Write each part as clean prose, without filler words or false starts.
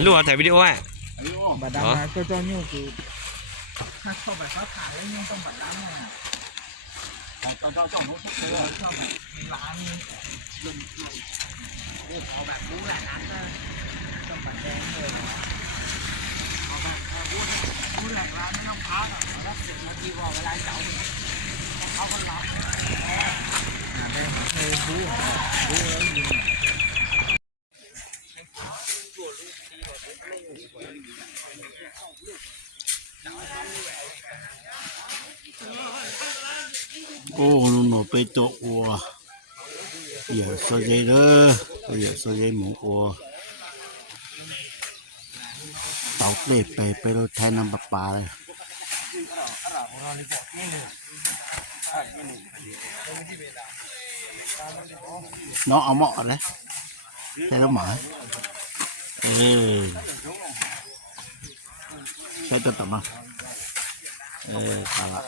Luถ่ายวิดีโออ่ะ bà đăng là cho nhiều cứ không phải phát thải đấy nhưng trong bản đăng này cho lá như họ bạn cũ là đắng trong bản đen rồi họ bạn cũ là lá nó không khó rồi nó dịch nó chi vào cái lá chậu không có lọc là đây họ thuê bú ở โอ้หนูไปตัวอัวอย่าสนใจเด้ออย่าสนใจหมูอัวเต่าเล็บไปรถแทนน้ำปลาเลยน้องเอาหม้อเลยใช่แล้วหมาใช่ตัวต่อมาตาละ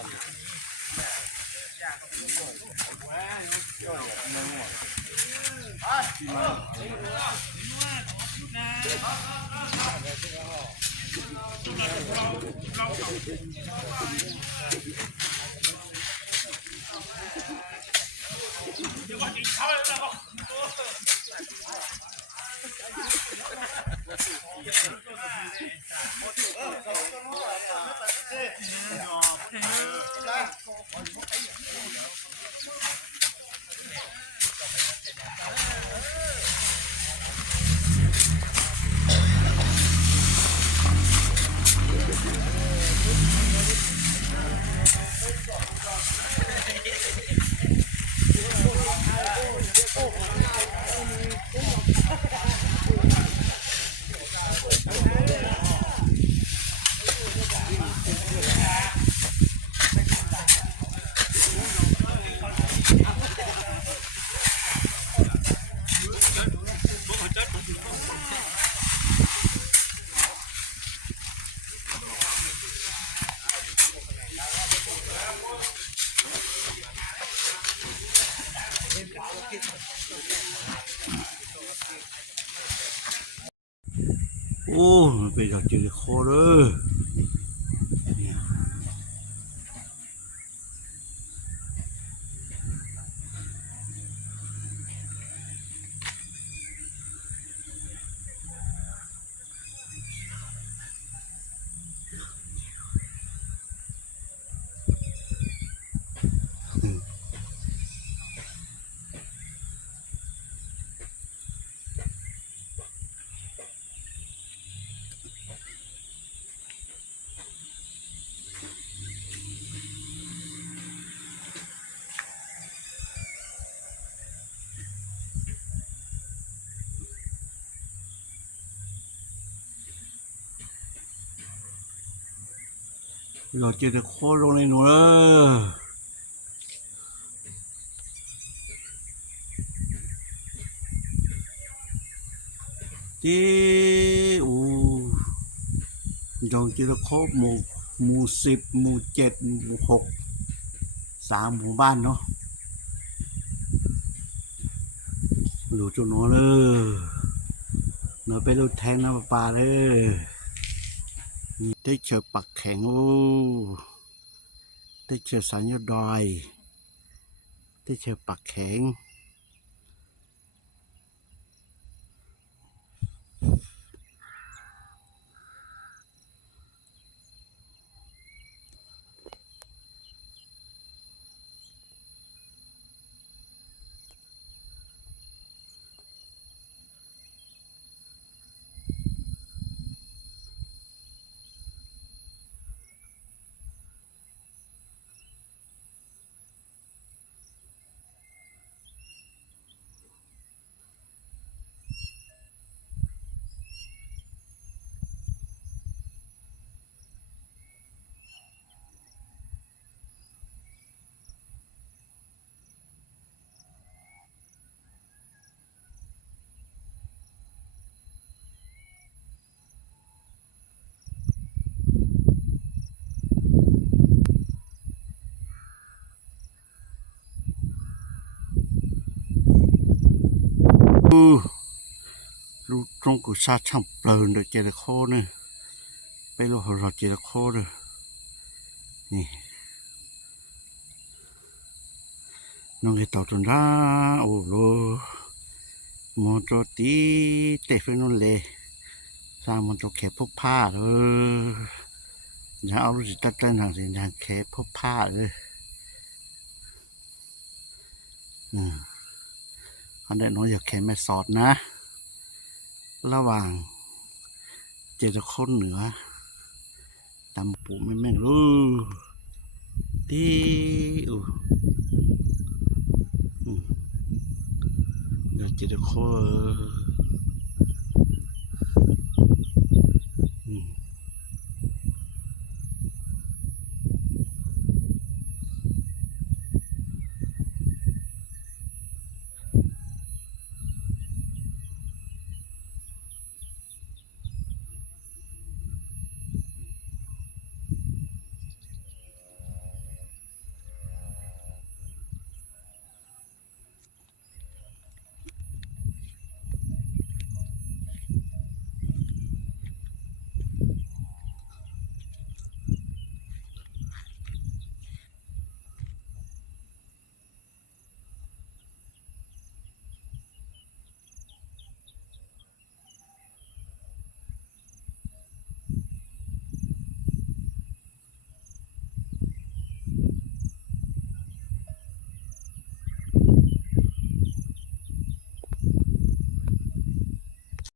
โอ้มันเป็นดอกจิลิโคเลยดอกจิลิโคลงในหนูเลยที่โอ้ดอกจิลิโคหมู่10หมู่7หมู่6 3หมู่บ้านเนาะดูจุดนู้นเลยเนาะไปดูแทงน้ำปลาเลยได้เจอปักแข็งโอ้ได้เจอสัญญาดอยได้เจอปักแข็งล lúc trong cuộc sa chăm bờn được chơi được khô nữa bây giờ họ chơi được khô rồi nè nó cái tàu tuần ra ô lô một chỗ tí tệ phải nó lệ ra một chỗ kẹp phúc pha rồi nhàเอาgìตัดแต่หนังสิnhàแค่พบผ้าเลยอันเดน้อยอยากแค่แม่สอดนะระหว่างเจตคนเหนือตำปูไม่แม่งรู้ที่เดี๋ยวเจตคน